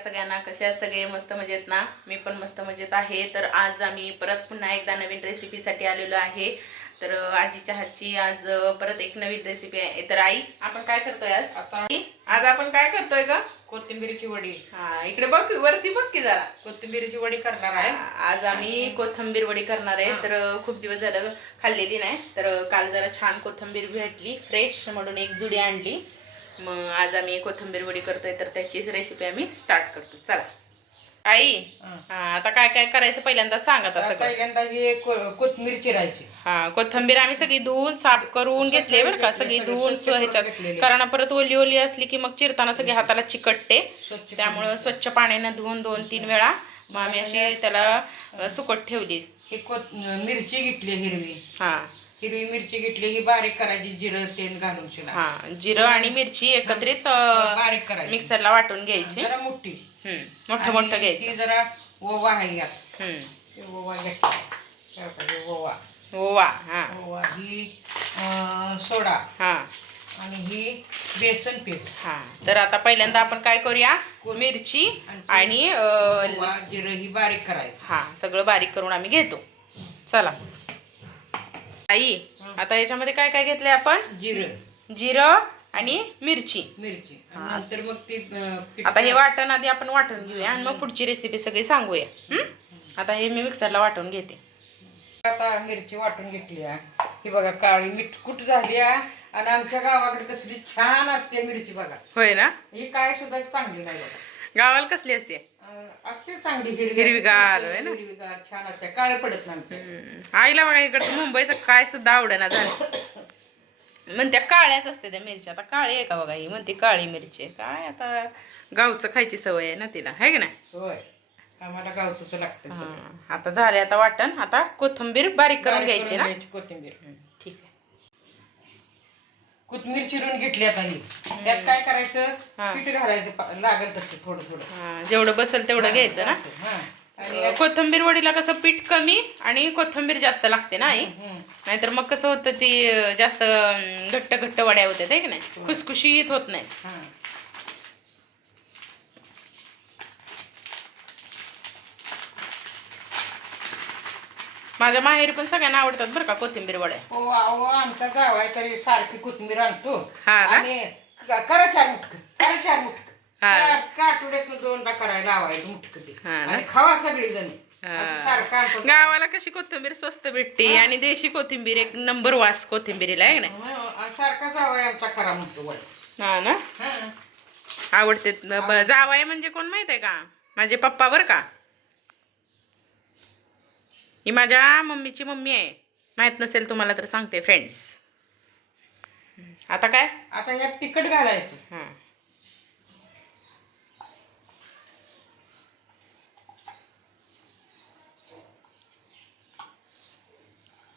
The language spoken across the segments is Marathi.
सगळ्यांना. कशा आहेत सगळे? मस्त मजेत ना? मी पण मस्त मजेत आहे. तर आज आम्ही परत पुन्हा एकदा नवीन रेसिपीसाठी आलेलो आहे. तर आजीच्या हातची आज परत एक नवीन रेसिपी आहे. तर आई, आपण काय करतोय आज? आज आपण काय करतोय ग? कोथिंबीरची वडी. हा, इकडे बघ, वरती बघ की जरा. कोथिंबीरची वडी करणार आहे आज आम्ही कोथिंबीर वडी करणार आहे. तर खूप दिवस झालं खाल्लेली नाही. तर काल जरा छान कोथिंबीर भेटली फ्रेश म्हणून एक जुडी आणली. मग आज आम्ही कोथिंबीर वडी करतोय. तर त्याचीच रेसिपी आम्ही स्टार्ट करतो. चला आई, आता काय काय करायचं पहिल्यांदा सांग. आता सगळं पहिल्यांदा हे कोथिंबीर चिरायची. कोथिंबीर आम्ही सगळी धुवून साफ करून घेतली बरं का. सगळी धुवून ह्याच्यात, कारण परत ओली ओली असली की मग चिरताना सगळी हाताला चिकटते. त्यामुळं स्वच्छ पाण्यानं धुवून 2-3 वेळा मग आम्ही अशी त्याला सुकट ठेवली. ही मिरची घेतली हिरवी. हिरवी मिरची घेतली, ही बारीक करायची जिरं तेल घालून शिला. जिरं आणि मिरची एकत्रित बारीक करायची, मिक्सरला वाटून घ्यायची. जरा मोठी मोठं मोठं घ्यायचं. जरा ओवा आहे यात. ओवा घेतला. ओवा ओवा, ही सोडा आणि ही बेसन पीठ. तर आता पहिल्यांदा आपण काय करूया, मिरची आणि जिरं ही बारीक करायचं. सगळं बारीक करून आम्ही घेतो. चला आई, आता याच्यामध्ये काय काय घेतलंय आपण? जिरं आणि मिरची. नंतर मग ती आता हे वाटण आधी आपण वाटून घेऊया आणि मग पुढची रेसिपी सगळी सांगूया. आता हे मी मिक्सरला वाटून घेते. आता मिरची वाटून घेतली. ही बघा काळी मिठकुट झाली आणि आमच्या गावाकडे कसली छान असते मिरची बघा. होय ना? ही काय सुद्धा चांगली नाही बघा. गावाला कसली असते? असते चांगली हिरवीगार. हिरवीगार छान असते, काळे पडत नाही. आईला बघा इकडचं मुंबईचं काय सुद्धा आवडेना झालं. म्हणत्या काळ्याच असते त्या मिरच्या. आता काळी आहे का बघा, ही म्हणते काळी मिरची. काय आता गावचं खायची सवय आहे ना तिला, आहे की नाही? होय, आम्हाला गावचं लागतं. आता झाले आता वाटण. आता कोथिंबीर बारीक करून घ्यायची ना? कोथिंबीर ठीक आहे. कोथिंबीर चिरून घेतली. आता ही त्यात काय करायचं, पीठ घालायचं लागेल तसं थोडं थोडं, जेवढं बसेल तेवढं घ्यायचं ना. आणि कोथिंबीर वडीला कसं पीठ कमी आणि कोथिंबीर जास्त लागते ना आई, नाहीतर मग कसं होतं ती जास्त घट्ट घट्ट वड्या होत्यात, आहे की नाही? खुसखुशीत होत नाही. माझ्या माहेरी पण सगळ्यांना आवडतात बरं का कोथिंबीर वड्या. हो, आमचा गाव आहे तरी सारखी कोथिंबीर आणतो आणि करा 4 मुटकं, करा 4 मुटकं. आठवड्यातून 2दा करायला लावायचं मुटकं आणि खावा सगळी जण. गावाला कशी कोथिंबीर स्वस्त भेटते आणि देशी कोथिंबीर एक नंबर वास कोथिंबीरीला, आहे ना? सारखा जावाय आमचा करा म्हणतो वड. हा ना, आवडते. जावाय म्हणजे कोण माहित आहे का? माझे पप्पा बरं का. ही माझ्या मम्मीची मम्मी आहे. माहित नसेल तुम्हाला तर सांगते फ्रेंड्स. आता काय, आता यात तिखट घालायचं.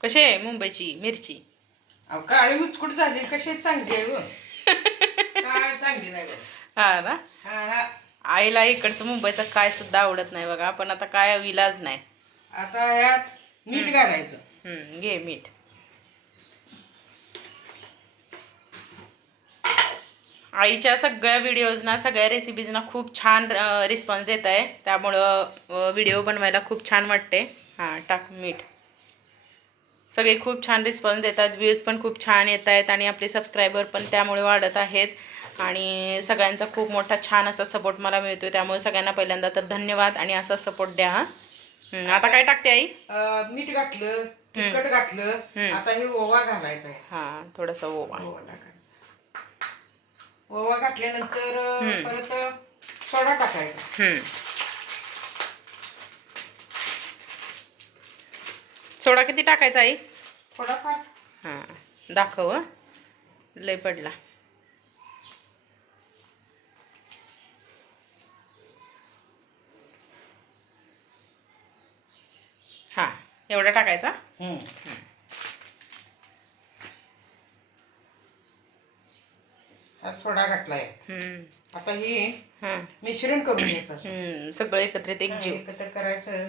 कशी आहे मुंबईची मिरची? काळी मुचकुट झाली, कशी चांगली आहे. काय चांगली नाही. ना, आईला इकडचं मुंबईचं काय सुद्धा आवडत नाही बघा. पण आता काय विलाज नाही. आता यात मीठ घालायचं. घे मीठ. आईच्या सगळ्या व्हिडिओजना, सगळ्या रेसिपीजना खूप छान रिस्पॉन्स देत आहे. त्यामुळं व्हिडिओ बनवायला खूप छान वाटते. टाक मीठ. सगळे खूप छान रिस्पॉन्स देतात. व्ह्यूज पण खूप छान येत आहेत आणि आपले सबस्क्रायबर पण त्यामुळे वाढत आहेत. आणि सगळ्यांचा खूप मोठा छान असा सपोर्ट मला मिळतो. त्यामुळे सगळ्यांना पहिल्यांदा तर धन्यवाद आणि असा सपोर्ट द्या. आता काय टाकते आई? मीठ घातलं, तिखट घातलं. आता हे ओवा घालायचा आहे. थोडासा ओवा. ओवा घातल्यानंतर परत सोडा टाकायचा. सोडा किती टाकायचा आई? थोडाफार. दाखव, लय पडला. एवढा टाकायचा. सोडा घातलाय. आता हे मिश्रण करून घ्यायचं. सगळं एकत्रित एकजीव एकत्र करायचं.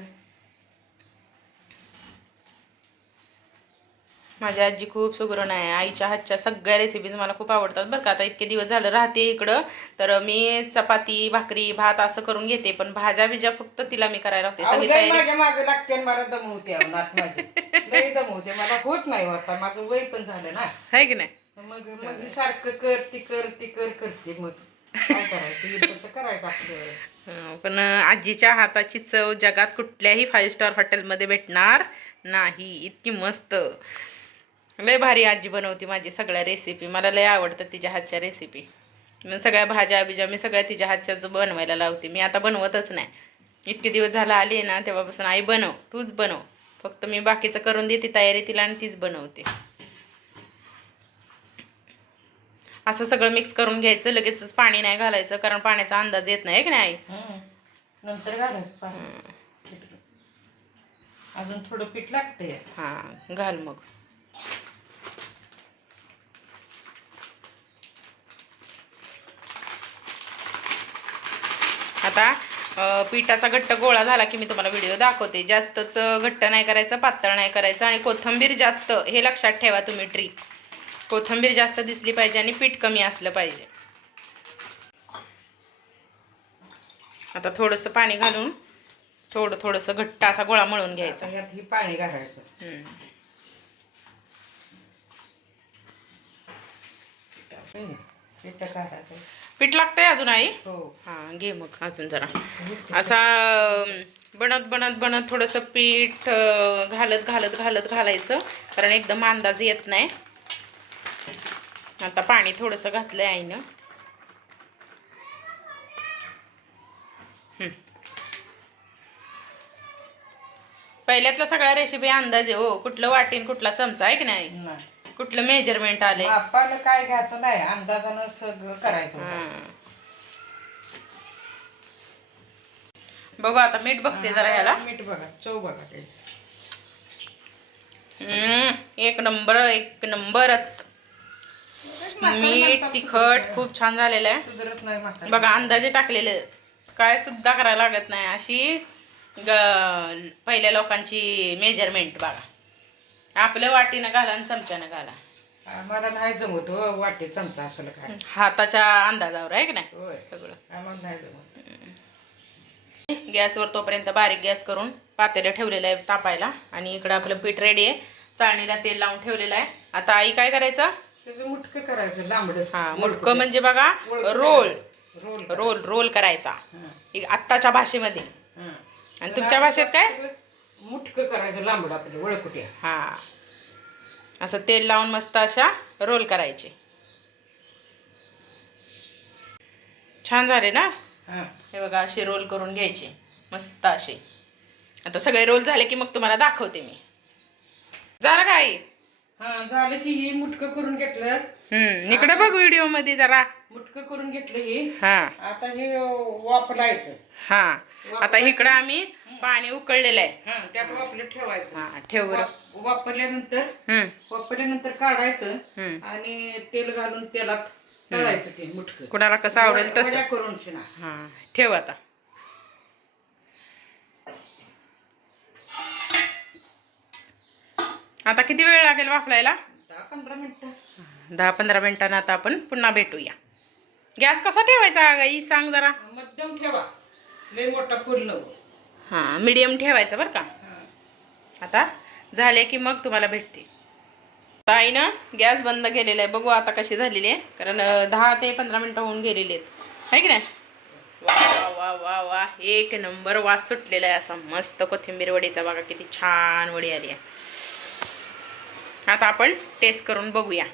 माझी आजी खूप सुगरण आहे. आईच्या हातच्या सगळ्या रेसिपीज मला खूप आवडतात बरं का. आता इतके दिवस झालं राहते इकडं, तर मी चपाती भाकरी भात असं करून घेते, पण भाज्या बिज्या फक्त तिला मी करायला लागते सगळी तयारी. माझ्या मागे लागते आणि मला दमवते नात माझी. लई दमवते, मला होत नाही वाटतं, माझं वय पण झालं ना, आहे की नाही. मग मग सारखं कर ती करते, मग काय करायचं, कसं करायचं आपलं. पण आजीच्या हाताची चव जगात कुठल्याही 5 स्टार हॉटेलमध्ये भेटणार नाही. इतकी मस्त, लय भारी आजी बनवती माझी सगळ्या रेसिपी. मला लय आवडतात तिच्या हातच्या रेसिपी. मग सगळ्या भाज्या बिज्या मी सगळ्या तिच्या हातच्याच बनवायला लावते. मी आता बनवतच नाही. इतके दिवस झाला आली ना तेव्हापासून आई बनव, तूच बनव, फक्त मी बाकीचं करून देते तयारी तिला आणि तीच बनवते. असं सगळं मिक्स करून घ्यायचं, लगेचच पाणी नाही घालायचं, कारण पाण्याचा अंदाज येत नाही की नाही. नंतर घालायचं पाणी, अजून थोडं पीठ लागतंय. हां घाल मग. आता पिठाचा घट्ट गोळा झाला की मी तुम्हाला व्हिडिओ दाखवते. जास्तच घट्ट नाही करायचं, पातळ नाही करायचं, आणि कोथिंबीर जास्त, हे लक्षात ठेवा तुम्ही ट्रिक. कोथिंबीर जास्त दिसली पाहिजे आणि पीठ कमी असलं पाहिजे. आता थोडंसं पाणी घालून थोडंसं घट्ट असा गोळा मळून घ्यायचा. यात पाणी घालायचं. पीठ लागतंय अजून आई. हो. हां घे मग अजून जरा. असा बनत थोडंसं पीठ घालत घालायचं, कारण एकदम अंदाज येत नाही. आता पाणी थोडंसं घातलंय आईनं. पहिल्यातला सगळ्या रेसिपी अंदाजे हो, कुठलं वाटीन कुठला चमचा आहे की नाही, कुठलं मेजरमेंट आले, आपण काय घ्यायचं नाही, अंदाजानं सगळं करायचं. बघू आता मीठ बघते जरा ह्याला. मीठ बघा, चव बघा ते. एक नंबरच. मीठ तिखट खूप छान झालेलं आहे बघा. अंदाजे टाकलेलं, काय सुद्धा करायला लागत नाही. अशी पहिल्या लोकांची मेजरमेंट बघा. आपल्या वाटीनं घाला आणि चमच्यानं घाला. मला नाही जमत वाटी चमचा असलं काय, हाताच्या अंदाजावर आहे की नाही सगळं. आम्हाला नाही जमत. गॅसवर तोपर्यंत बारीक गॅस करून पातेलं ठेवलेलं आहे तापायला, आणि इकडं आपलं पीठ रेडी आहे. चाळणीला तेल लावून ठेवलेलं आहे. आता आई काय करायचं, मुटकं करायचं लांबडं. हा मुटकं म्हणजे बघा रोल करायचा आत्ताच्या भाषेमध्ये. आणि तुमच्या भाषेत काय, मुटकं करायचं लांबडं आपलं वळकुट्या. हा असं तेल लावून मस्त अशा रोल करायचे. छान झाले ना. हे बघा असे रोल करून घ्यायचे मस्त असे. आता सगळे रोल झाले की मग तुम्हाला दाखवते मी. झालं का आई. झालं की ही मुटकं करून घेतलं. इकडे बघ व्हिडिओ मध्ये जरा. मुटकं करून घेतलं हे. आता हे वापरायचं. आता इकडं आम्ही पाणी उकळलेलं आहे. त्यात वापरलं ठेवायचं. ठेव बरं. वापरल्यानंतर काढायचं आणि तेल घालून तेलात तळायचं ते मुटकं. कुणाला कसं आवडेल तसं करून. ठेव आता. आता किती वेळ लागेल वाफलायला. 10-15 मिनिटं. 10-15 मिनिटांना आता आपण पुन्हा भेटूया. गॅस कसा ठेवायचा आई सांग जरा. मध्यम ठेवा, लय मोठा फुल नको. मीडियम ठेवायचं बरं का. आता झाले की मग तुम्हाला भेटते. आईनं गॅस बंद केलेला आहे. बघू आता कशी झालेली आहे, कारण 10 ते 15 मिनिटं होऊन गेलेली आहेत आहे की नाही. वा वा वा वा, एक नंबर वास सुटलेला आहे असा मस्त कोथिंबीर वडीचा. बघा किती छान वडी आली आहे. आता आपण टेस्ट करून बघूया.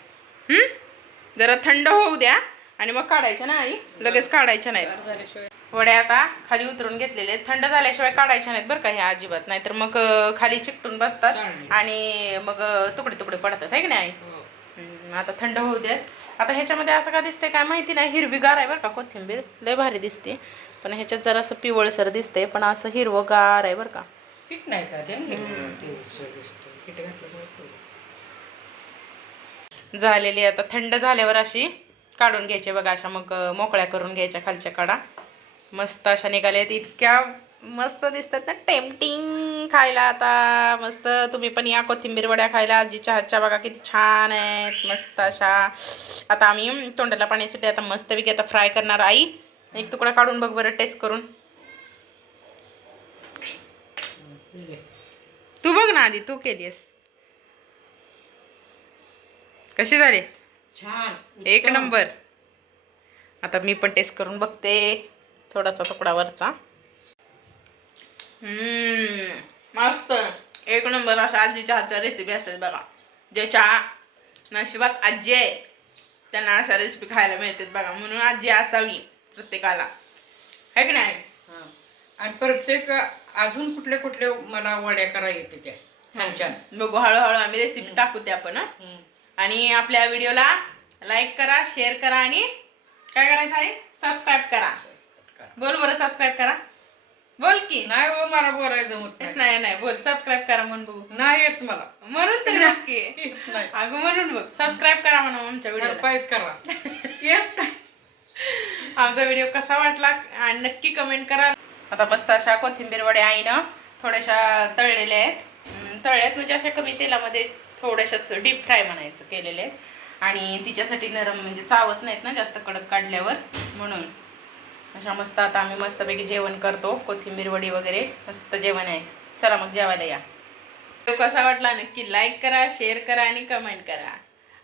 जरा थंड होऊ द्या आणि मग काढायच्या ना आई, लगेच काढायच्या नाहीत वड्या. आता खाली उतरून घेतलेले, थंड झाल्याशिवाय काढायच्या नाहीत बरं का ह्या अजिबात, नाहीतर मग खाली चिकटून बसतात आणि मग तुकडे तुकडे पडतात आहे की नाही. आता थंड होऊ द्यात. आता ह्याच्यामध्ये असं का दिसतंय काय माहिती नाही, हिरवीगार आहे बरं का कोथिंबीर, लय भारी दिसते. पण ह्याच्यात जरासं पिवळसर दिसतंय, पण असं हिरवगार आहे बरं का. पीठ नाही का ते झालेली. आता थंड झाल्यावर अशी काढून घ्यायची बघा. अशा मग मोकळ्या करून घ्यायच्या खालच्या कडा. मस्त अशा निघाल्या आहेत, इतक्या मस्त दिसतात ना, टेम्पटिंग खायला आता मस्त. तुम्ही पण या कोथिंबीर वड्या खायला. आजीच्या हातच्या बघा किती छान आहेत, मस्त अशा. आता आम्ही तोंडाला पाणी सुटे आता मस्तपैकी आता फ्राय करणार. आई एक तुकडा काढून बघ बरं टेस्ट करून. तू बघ ना आधी, तू केलीस कशी झाली? छान, एक नंबर. आता मी पण टेस्ट करून बघते. थोडासा तुकडा वरचा. मस्त एक नंबर. अशा आजीच्या हातच्या रेसिपी असतात बघा. ज्याच्या नशिबात आजी आहे त्यांना अशा रेसिपी खायला मिळतात बघा. म्हणून आजी असावी प्रत्येकाला, है की नाही? आणि प्रत्येक अजून कुठले कुठले मला वड्या करायला येते त्या छान छान. बघू हळूहळू आम्ही रेसिपी टाकू त्या पण. आणि आपल्या व्हिडिओला लाईक करा, शेअर करा आणि काय करायचं आहे? सबस्क्राईब करा. बोल बरं, सबस्क्राईब करा. बोल की. नाही हो, मला बोलायचं जमत नाही. नाही नाही बोल, सबस्क्राईब करा म्हणून बघू. नाही येत मला म्हणून तरी नक्की नाही. अगं म्हणून बघ, सबस्क्राईब करा म्हणून आमच्या व्हिडिओला. सरप्राईज करा. येत नाही. आमचा व्हिडिओ कसा वाटला आणि नक्की कमेंट करा. आता मस्त अशा कोथिंबीर वड्या आईनं थोड्याशा तळलेल्या आहेत. तळल्यात म्हणजे अशा कमी तेलामध्ये थोड्याशा डीप फ्राय म्हणायचं केलेले आहेत. आणि तिच्यासाठी नरम म्हणजे चावत नाहीत ना जास्त कडक काढल्यावर, म्हणून अशा मस्त. आता आम्ही मस्तपैकी जेवण करतो. कोथिंबीर वडी वगैरे मस्त जेवण आहे. चला मग जेवायला या. व्हिडिओ कसा वाटला नक्की लाईक करा, शेअर करा आणि कमेंट करा.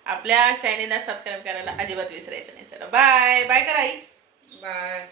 आपल्या चॅनेलला सबस्क्राईब करायला अजिबात विसरायचं नाही. चला बाय बाय करा आई. बाय.